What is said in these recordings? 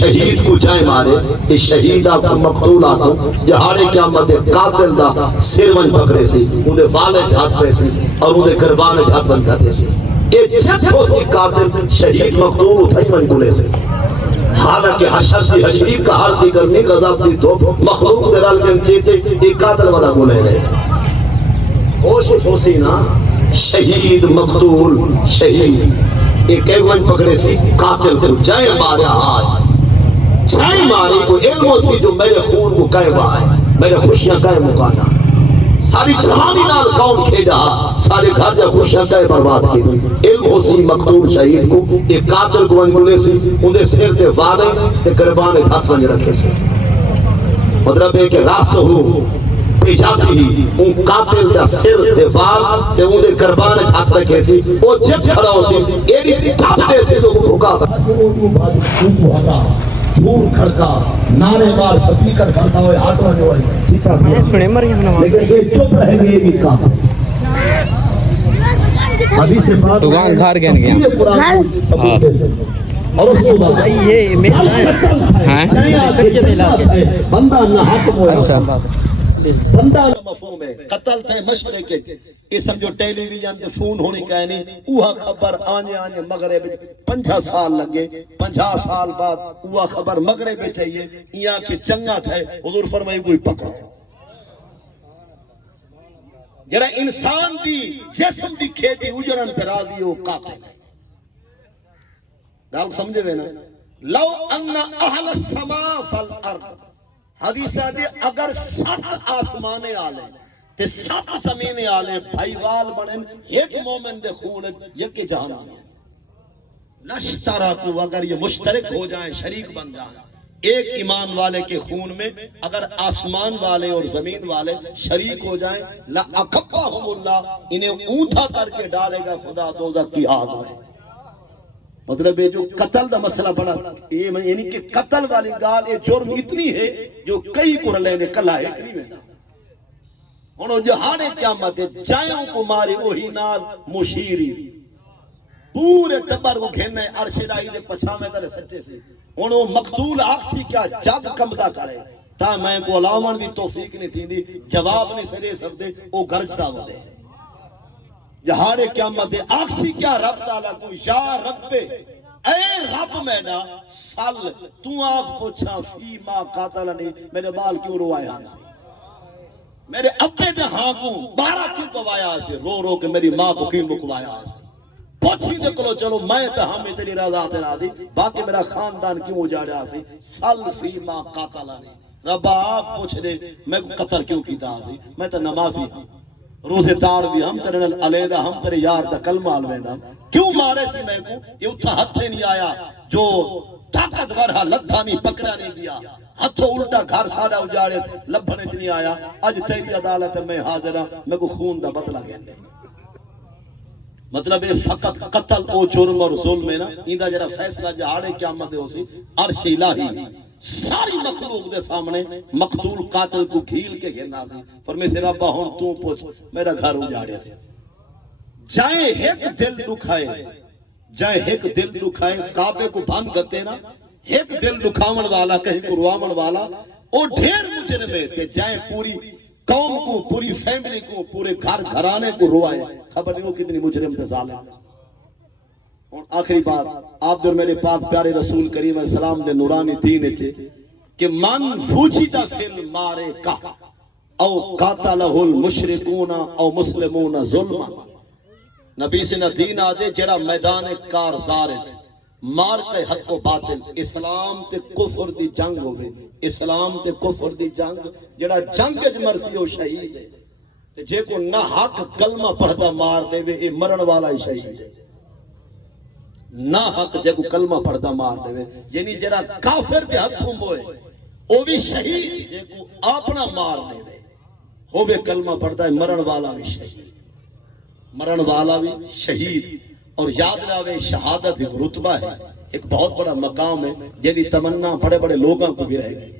شہید کو جائے مارے کہ شہیدہ کو مقتول آکو جہاڑے قیامت قاتل دا سر ون پکڑے سی اندے والے ہاتھ پہ سی اور اندے گربان ہاتھ ون کھاتے سی یہ جت ہو سی قاتل شہید مقتول اٹھائی من گلے سے حالانکہ حشر دی حشیر کا حال دی کرنی غضب دی تو مخلوق دے رال کے چیتے ایک قاتل والا گلے رہے ہوش ہو سی نا شہید مقتول شہید ایک ایک پکڑے سی قاتل کو جائے مارے آج جائے مارے کو علم ہو سی جو میرے خون کو کہے وائے میرے خوشیاں کہے مکانا ساری جوانی نال کون کھیڑا سارے گھر جا خوشیاں کہے برباد کی علم ہو سی مقتول شہید کو ایک قاتل کو انگلے سی اندھے سیر دے والے تے گربان ہاتھ ونج رکھے سی مطلب ہے کہ راس ہو جاتی ہی ان قاتل دا سر دیوال تے ان دے گربان ہاتھ رکھے سی وہ جب کھڑا ہو سی ایڈی ٹھاپ دے سی تو بھوکا تھا دور کھڑکا نعرے بار سپیکر کھڑکا ہوئے آٹو جو ہے چیچا لیکن یہ چپ رہے گی یہ بھی کام حدیث بات دکان گھر گیا اور اس کو بات یہ بندہ نہ حاکم ہوا بندہ مفہوم ہے قتل تھے مشرے کے یہ سمجھو ٹیلی ویژن تے فون ہونی کہنی اوہا خبر آنے آنے مغرب 50 سال لگے 50 سال بعد اوہا خبر مغرب چاہیے یہاں کے چنگا تھے حضور فرمائی کوئی پکڑو جڑا انسان دی جسم دی کھیتی اجرن تے راضی ہو قاتل ہے گال سمجھے وے نا لو ان اہل السماء فالارض حدیث آدھے اگر 7 آسمانے آلے تے 7 زمینے آلے بھائیوال بڑھن ایک مومن دے خون یکی جہاں نشترہ کو اگر یہ مشترک ہو جائیں شریک بن جائیں ایک ایمان والے کے خون میں اگر آسمان والے اور زمین والے شریک ہو جائیں لَأَقَبَّهُمُ اللَّهُ انہیں اونٹھا کر کے ڈالے گا خدا دوزخ کی آگ میں مطلب ہے جو قتل دا مسئلہ بڑا یعنی کہ قتل والی گال یہ جرم اتنی ہے جو کئی کو رلے دے کلا ایک نہیں میں دا انہوں جہانے قیامت ہے جائوں کو مارے وہی نال مشیری پورے ٹبر کو گھیرنے عرش رائی دے پچھا میں کرے سچے سے انہوں مقتول آکسی کیا جگ کمدہ کرے تا میں کو علاوان بھی توفیق نہیں تھی دی جواب نہیں سرے سب دے وہ گرجتا ہو دے جہانے قیامت ہے آکسی کیا رب تعالیٰ کو یا رب اے رب میں نا سال تو آپ پوچھا فی ما قاتلنی میرے بال کیوں روائے ہاں سے میرے ابے دے ہاں کو 12 کیوں کوایا سے رو رو کہ میری ماں کو کیوں کوایا سے پوچھی دے کلو چلو میں تو ہمیں تیری رضا تیرا دی باقی میرا خاندان کیوں اجاڑا سی سال فی ما قاتلنی رب آپ پوچھ دے میں کو قتل کیوں کیتا سی میں تو نمازی ہوں روزے دار بھی ہم تیرے علیدہ ہم تیرے یار دا کلمہ الویدہ کیوں مارے سی میں کو یہ اتھا ہتھے نہیں آیا جو طاقت ورہا لدھا نہیں پکڑا نہیں گیا ہتھو الٹا گھر سادہ اجاڑے سے لبھنے نہیں آیا آج تیری عدالت میں حاضر ہوں میں کو خون دا بدلہ گئے مطلب ہے فقط قتل او جرم اور ظلم ہے نا ایدہ جرا فیصلہ جہاڑے قیامت ہو سی عرش الہی ساری مخلوق دے سامنے مقتول قاتل کو کھیل کے گھرنا دی فرمے سے ربا ہون تو پوچھ میرا گھر اجاڑے سے جائیں ایک دل دکھائے جائیں ایک دل دکھائے کعبے کو بھان گتے نا ایک دل دکھاون والا کہیں کو روامن والا او ڈھیر مجرم ہے کہ جائیں پوری قوم کو پوری فیملی کو پورے گھر گھرانے کو روائے خبر نہیں ہو کتنی مجرم تھے ظالم اور آخری بات آپ در میرے پاک پیارے رسول کریم علیہ السلام دے نورانی دین تھے کہ من فوجیدہ فی المارے کا او قاتلہ المشرکون او مسلمون ظلم نبی سے نہ دین آدے جڑا میدان کارزار ہے مار کے حق و باطل اسلام تے کفر دی جنگ ہوئے اسلام تے کفر دی جنگ جڑا جنگ اج مرسی ہو شہید ہے جے کو نہ حق کلمہ پڑھتا مار دے وے اے مرن والا ہی شہید ہے نہ حق جے کو کلمہ پڑھتا مار دے یعنی جڑا کافر دے ہتھوں ہوئے او بھی شہید جے کو اپنا مار دے دے ہو بھی کلمہ پڑھتا ہے مرن والا بھی شہید مرن والا بھی شہید اور یاد رہے شہادت ایک رتبہ ہے ایک بہت بڑا مقام ہے جیدی تمنا بڑے بڑے لوگوں کو بھی رہ گئی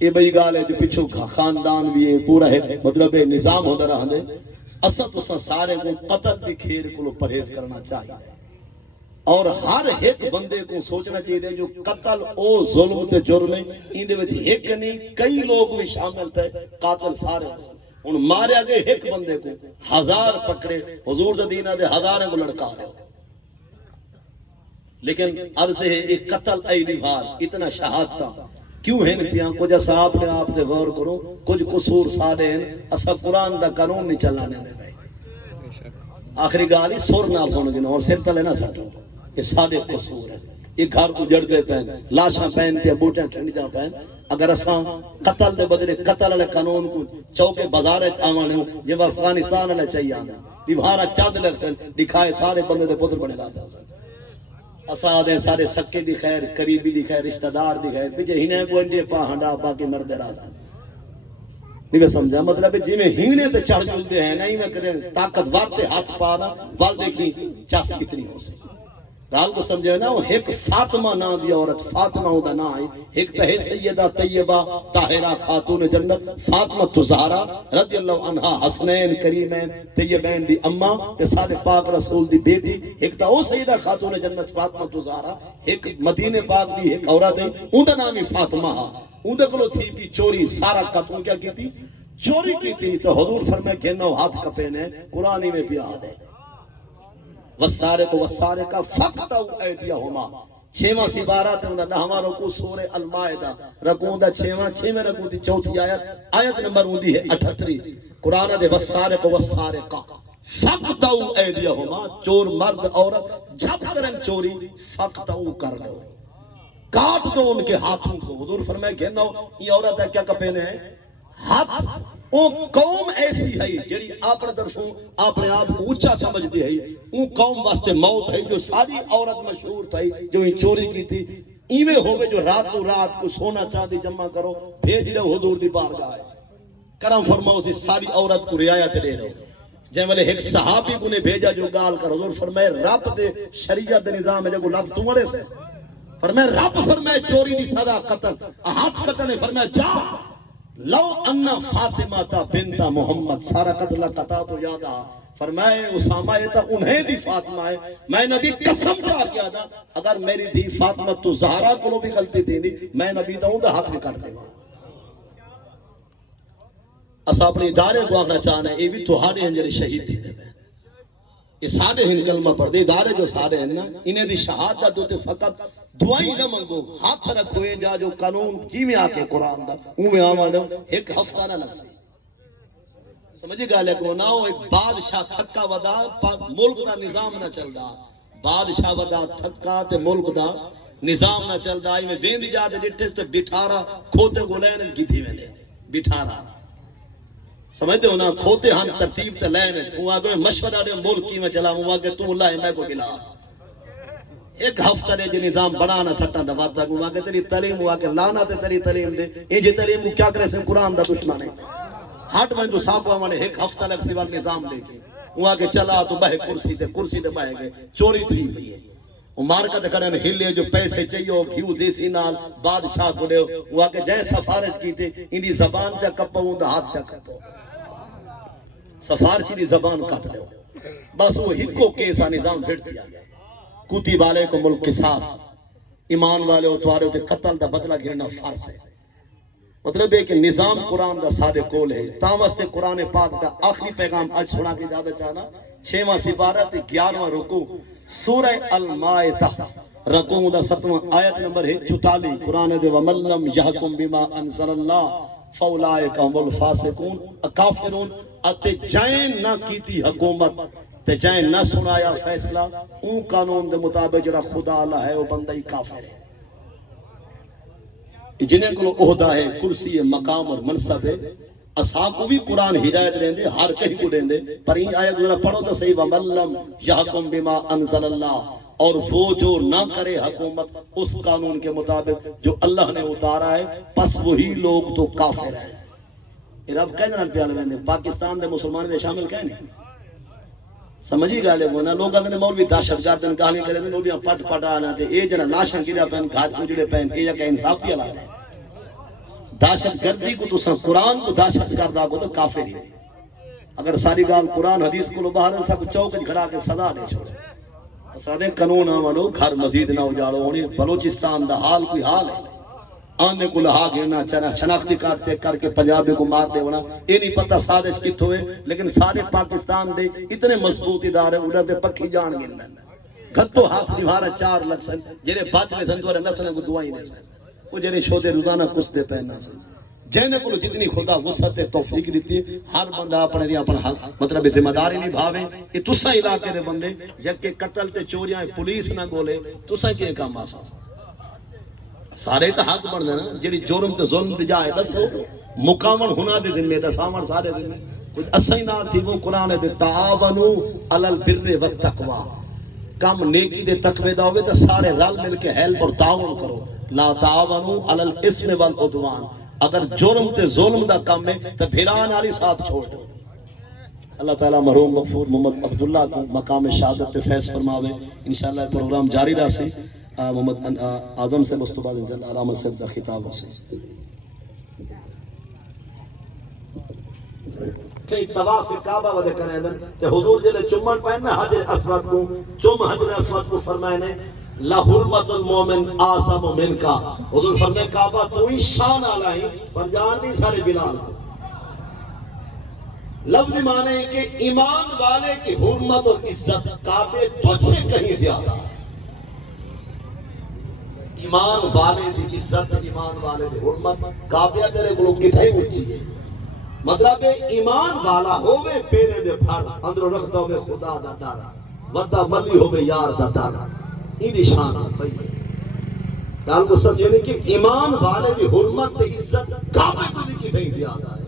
یہ بھئی گال ہے جو پچھو خاندان بھی ہے پورا ہے مطلب ہے نظام ہوتا رہا دے اصل سارے کو قتل دی کھیر کو پرہیز کرنا چاہیے اور ہر ایک بندے کو سوچنا چاہیے جو قتل او ظلم تے جرم ان دے وچ ایک نہیں کئی لوگ بھی شامل تھے قاتل سارے ہن ماریا گئے ایک بندے کو ہزار پکڑے حضور دے دین دے ہزاریں کو لڑکا رہے لیکن عرض ہے ایک قتل ایلی بھار اتنا شہادتہ کیوں ہیں پیاں کچھ ایسا آپ نے آپ سے غور کرو کچھ قصور سارے ہیں اسا قرآن دا قانون نہیں چلانے دے بھائی آخری گالی سور نہ سن گنا اور سر تلے نہ سٹو یہ سارے قصور ہیں یہ گھر کو جڑ دے پہن لاشاں پہن تے بوٹیاں ٹھنڈیاں پہن اگر اساں قتل دے بدلے قتل والے قانون کو چوکے بازار وچ آوانے ہوں جے افغانستان والے چاہیے آنا دیوارا چاند لگ سن دکھائے سارے بندے دے پتر بنے لاتا سن اساں دے سارے سکے دی خیر قریبی دی خیر رشتہ دار دی خیر پیچھے ہنے کو انڈے پا ہنڈا باقی مرد راز نہیں سمجھا مطلب جی میں ہینے تے چڑھ جلدے ہیں نہیں میں کریں طاقتور تے ہاتھ پانا ول دیکھی چاس کتنی ہو سکتی دال کو سمجھے نا ایک فاطمہ نا دی عورت فاطمہ دا نا ہے ایک تے سیدہ طیبہ طاہرہ خاتون جنت فاطمہ زہرا رضی اللہ عنہا حسنین کریمین طیبین دی اماں تے سارے پاک رسول دی بیٹی ایک تے او سیدہ خاتون جنت فاطمہ زہرا ایک مدینے پاک دی ایک عورت ہے اون دا نام ہی فاطمہ ہے اون دے کولو تھی بھی چوری سارا قتل کیا کی تھی چوری کی تھی تو حضور فرمائے کہ نو ہاتھ کپے نے قرآن میں بھی یاد ہے والسارق والسارقہ فقطعوا ایدیہما چھواں سپارہ تے انہاں دہواں رکوع سورہ المائدہ رکوع دا چھویں رکوع دی چوتھی آیت نمبر ہوندی ہے 78 قرآن دے والسارق والسارقہ فقطعوا ایدیہما چور مرد عورت جب کرن چوری فقطعوا کر لو کاٹ دو ان کے ہاتھوں کو حضور فرمائے کہ نو یہ عورت ہے کیا کپینے ہیں ہاتھ او قوم ایسی ہے جڑی اپنے طرفوں اپنے آپ کو اونچا سمجھتی ہے اون قوم واسطے موت ہے جو ساری عورت مشہور تھی جو چوری کی تھی ایویں ہوگے جو رات کو سونا چاندی جمع کرو بھیج دو حضور دی بارگاہ کرم فرماؤ سے ساری عورت کو رعایت دے رہو جے والے ایک صحابی کو نے بھیجا جو گال کر حضور فرمائے رب دے شریعت دے نظام ہے جو لب تمہارے سے فرمائے رب فرمائے چوری دی سزا قتل ہاتھ کٹنے فرمائے جا لو انہ فاطمہ تا بنتا محمد سارا قتل قطع تو یادا فرمائے اسامہ یہ تا انہیں دی فاطمہ ہے میں نبی قسم کھا کیا تھا اگر میری دی فاطمہ تو زہرا کو بھی غلطی دے دی میں نبی تا ہوں دا ہاتھ نکال دے گا اسا اپنے ادارے کو آگنا چاہنا ہے یہ بھی تو ہارے ہیں جنہیں شہید تھی دے میں یہ سارے ہیں کلمہ پڑھ دے ادارے جو سارے ہیں نا انہیں دی شہادت دوتے فقط دعائی نہ منگو ہاتھ رکھوئے جا جو قانون جی میں آکے قرآن دا میں آمانا ایک ہفتہ نہ لگ سی سمجھے گا لیکن نہ ہو ایک بادشاہ تھکا ودا ملک دا نظام نہ چل دا بادشاہ ودا تھکا تے ملک دا نظام نہ چل دا میں وین دی جاتے ڈٹھس تے بٹھارا کھوتے کو لینے کی بھی میں دے بٹھارا سمجھتے ہو نا کھوتے ہم ترتیب تے لینے وہ آگے مشورہ دے ملک کی میں چلا وہ آگے تو اللہ ہے میں کو گلا ایک ہفتہ نے جو نظام بنانا سٹا دباتا گو آگے تیری تعلیم ہوا کہ لانا تے تیری تعلیم دے یہ جی تعلیم کو کیا کرے سے قرآن دا دشمن ہے ہاتھ میں جو صاحب ہمارے ایک ہفتہ لگ سی بار نظام لے کے وہ آگے چلا تو بہے کرسی تے بہے گئے چوری تھی ہوئی ہے وہ مارکت کھڑے ہلے جو پیسے چاہیے گھیو دیسی نال بادشاہ کو دے وہ آگے جائے سفارش کی تھی ان دی زبان چا کپا ہوں دا ہاتھ چا کپا سفارشی دی زبان کٹ دے بس وہ ہکو کیسا نظام پھر دیا گیا کتی والے کو ملک قصاص ایمان والے اتوارے ہوتے قتل دا بدلہ گرنا فرض ہے مطلب ہے کہ نظام قرآن دا سادے کول ہے تاوستے قرآن پاک دا آخری پیغام آج سنا کے زیادہ چاہنا 6واں سپارہ تے 11واں رکوع سورہ المائدہ رکوع دا 7واں آیت نمبر ہے 44 قرآن دے وَمَن لَّمْ يَحْكُم بِمَا أَنزَلَ اللَّهُ فَأُولَٰئِكَ هُمُ الْفَاسِقُونَ کافرون اتے جائیں نہ کیتی حکومت تے جائیں نہ سنایا فیصلہ اون قانون دے مطابق جڑا خدا اللہ ہے وہ بندہ ہی کافر ہے جنہیں کو عہدہ ہے کرسی مقام اور منصب ہے اصحاب کو بھی قرآن ہدایت دیں دے ہر کہیں کو دیں دے پر این آیت ذرا پڑھو تو صحیح وَمَن لَّمْ يَحْكُم بِمَا أَنزَلَ اللَّهُ اور وہ جو نہ کرے حکومت اس قانون کے مطابق جو اللہ نے اتارا ہے پس وہی لوگ تو کافر ہیں رب کہہ دینا پیالے میں پاکستان دے مسلمان دے شامل کہیں نہیں سمجھی گا لے وہ لوگ اگر مولوی دہشت گرد گالی کرے دے لوگ پٹ پٹ آنا تے اے جنا لاشاں گریا پہن گھاٹ اجڑے پہن اے جا کہ انصاف دی حالات ہے دہشت گردی کو تو سب قرآن کو دہشت گردا کو تو کافر ہی اگر ساری گال قرآن حدیث کو باہر سب چوک کھڑا کے سزا دے چھوڑے سادے قانون آمانو گھر مزید نہ اجاڑو ہونی بلوچستان دا حال کوئی حال ہے آنے کو لہا گرنا شناختی کارڈ چیک کر کے پنجابی کو مار دے ہونا یہ نہیں پتہ سادے کت ہوئے لیکن سارے پاکستان دے اتنے مضبوط ادارے انہاں دے پکی جان گرنا گھتو ہاتھ دیوارا 4 لکھ سن جنہیں بچ میں سن دوارے نسلیں کو دعائیں دے سن وہ جنہیں شودے روزانہ کس دے پہننا سن جہنے کو جتنی خدا وسعت توفیق دیتی ہے ہر بندہ اپنے دیا اپنا حق مطلب ذمہ داری نہیں بھاوے کہ تسا علاقے دے بندے جب قتل تے چوریاں پولیس نہ گولے تسا کیے کام آسا سارے تا حق بڑھ دینا جنہی جورم تے ظلم تے جائے دسو مقامن ہونا دے ذمہ دسامن سارے ذمہ کچھ اسائی نہ تھی وہ قرآن دے تعاونو علی البر والتقوی کم نیکی دے تقوی دا ہوئے تو سارے رل مل کے ہیلپ اور تعاون کرو لا تعاونو علی الاسم والعدوان اگر جرم تے ظلم دا کام ہے تو بھیران آلی ساتھ چھوڑ دو اللہ تعالیٰ مرحوم مغفور محمد عبداللہ کو مقام شہادت تے فیض فرماوے انشاءاللہ پروگرام جاری رہا سے محمد اعظم سے مستباد انزل علامہ صاحب دا خطاب ہو سے طواف کعبہ ودے کرے دن تے حضور جلے چمن پہننا حجر اسود کو چم حجر اسود کو فرمائے نے لا حرمت المومن آسم من کا حضور فرمائے کعبہ تو ہی شان آلائی پر جان نہیں سارے بلال لفظ مانے کہ ایمان والے کی حرمت اور عزت کعبے تجھے کہیں زیادہ ایمان والے دی عزت ایمان والے دی حرمت کعبے تیرے گلوں کتھائی اچھی ہے مطلب ایمان والا ہوئے پیرے دے پھر اندروں رکھتا ہوئے خدا دا دارا ودا ولی ہوئے یار دا دارا این شان پئی دال کو سمجھے کہ ایمان والے دی حرمت تے عزت کعبے تو کی کہیں زیادہ ہے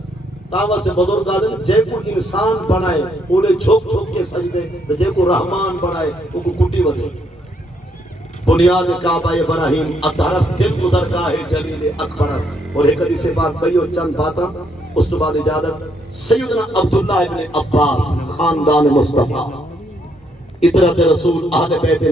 تاوا سے بزرگ آدم جے کو انسان بنائے اوڑے جھوک جھوک کے سجدے تے جے کو رحمان بنائے وہ کو کٹی ودے بنیاد کعبہ ابراہیم اطہرس دل گزر گاہ جلیل اکبر اور ایک حدیث پاک کئی اور چند باتاں اس تو بعد اجازت سیدنا عبداللہ ابن عباس خاندان مصطفیٰ اطرت رسول اہل بیت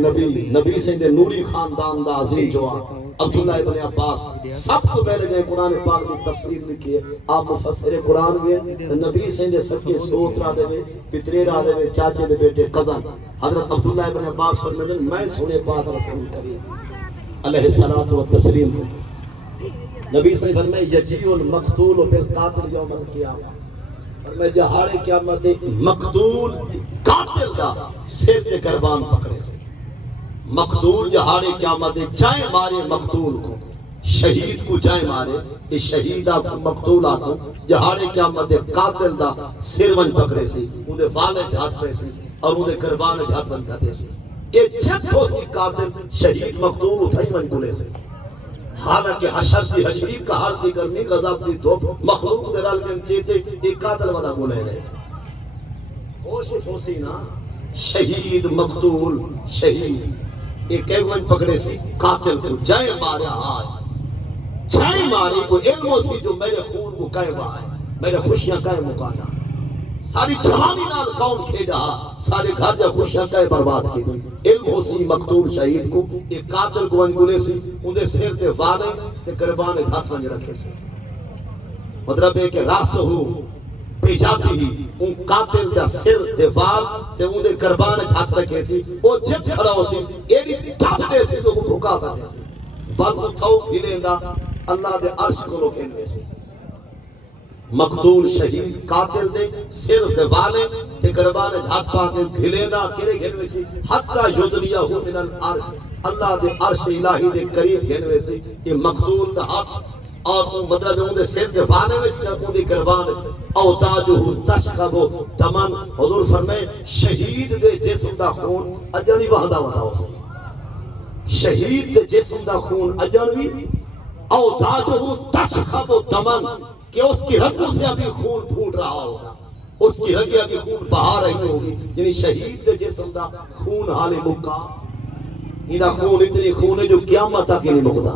نبی سے نوری خاندان دا عظیم جوان عبداللہ ابن عباس سب کو پہلے گئے قرآن پاک کی تفسیر لکھی ہے آپ مفسر قرآن گئے نبی سے سب کے سوترا دے وے پتریرا دے وے چاچے دے بیٹے قزن حضرت عبداللہ ابن عباس فرمائے میں سنے پاک رسول کریم علیہ الصلوۃ والتسلیم نبی صلی اللہ علیہ وسلم یجیء المقتول بالقاتل یوم القیامہ فرمائے جہارے قیامت مقتول قاتل دا سر تے قربان پکڑے سے مقتول جہارے قیامت جائیں مارے مقتول کو شہید کو جائیں مارے اس شہیدہ کو مقتولہ کو جہارے قیامت قاتل دا سر ون پکڑے سے انہیں والد ہاتھ پہ سے اور انہیں قربان ہاتھ ون کھاتے سے یہ جب ہو سی قاتل شہید مقتول اٹھائی من گلے سے حالانکہ حشر دی حشری کا حال دی کرنی غضب دی دھوپ مخلوق درال کے چیتے ایک قاتل ودا گلے رہے ہوش ہوسی نا شہید مقتول شہید ایک ایک پکڑے سی قاتل کو جائے مارے آج جائے مارے کو علم ہو سی جو میرے خون کو کہے وہاں میرے خوشیاں کہے مکانا ساری جوانی نال کون کھیڑا سارے گھر جا خوشیاں کہے برباد کی علم ہو سی مقتول شہید کو ایک قاتل کو انگلے سی انہیں سر دے والے تے قربان ہاتھ ونج رکھے سی مطلب ہے کہ راس ہو پہ جاتی ہی ان قاتل دا سر دے وال تے انہیں قربان ہاتھ رکھے سی وہ جب کھڑا ہو سی ایڈی ٹاپ دے سی تو وہ بھوکا سکے سی وال تھو کھلیں گا اللہ دے عرش کو رو کھیلے سی مقتول شہید قاتل دے سر دے والے تے قربان ہاتھ پاکے کھلینا کرے گھنوے سی حتی یدنیہ ہو من العرش اللہ دے عرش الہی دے قریب گھنوے سی یہ مقتول دا ہاتھ اور مطلب ان دے سر دے والے وچ تے ان دی قربان او تاجہ تشخبو دمن حضور فرمائے شہید دے جسم دا خون اجنی وحدہ ودا ہو سی شہید دے جسم دا خون اجنوی او تاجہ تشخبو دمن کہ اس کی رگوں سے ابھی خون پھوٹ رہا ہوگا اس کی رگیں ابھی خون بہا رہی ہوگی یعنی شہید دے جسم دا خون حال مکہ یہ خون اتنی خون ہے جو قیامت تک نہیں مکدا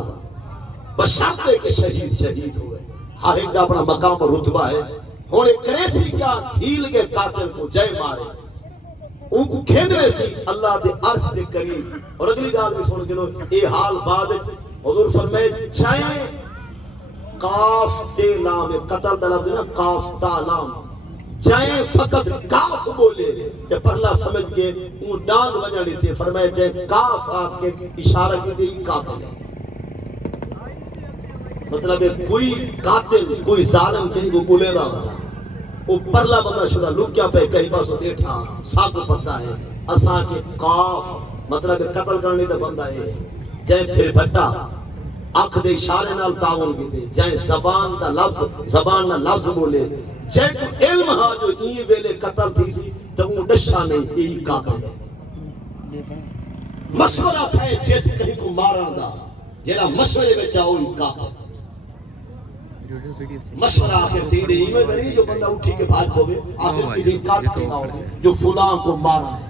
بس شرط ہے کہ شہید ہوئے ہر ایک دا اپنا مقام اور رتبہ ہے ہونے کرے سی کیا کھیل کے قاتل کو جائے مارے ان کو کھینے سی اللہ دے عرش دے قریب اور اگلی گال بھی سن کے لو اے حال بعد حضور فرمائے چاہیں کاف تے لام قتل دا لفظ نا کاف تا لام جائیں فقط کاف بولے تے پرلا سمجھ کے وہ ڈانگ بجا لیتے فرمائے جائیں کاف آپ کے اشارہ کی دے قاتل ہے مطلب ہے کوئی قاتل کوئی ظالم کہیں کو بولے رہا ہوتا وہ پرلا بندہ شدہ لکیا پہ کہیں پاس بیٹھا ساتھ کو پتہ ہے اساں کے کاف مطلب قتل کرنے دا بندہ ہے جائیں پھر بھٹا آنکھ دے اشارے نال تعاون کیتے جائیں زبان نہ لفظ بولے جائیں کو علم ہاں جو یہ ویلے قتل تھی تو وہ ڈشا نہیں یہی قاتل ہے مشورہ تھا جیت کہیں کو مارا دا جیرا مشورے میں چاہو ہی قاتل مشورہ آخر تھی نہیں میں جو بندہ اٹھی کے بھاج ہوئے آخر کی دن کاٹ کے نہ ہوئے جو فلاں کو مارا ہے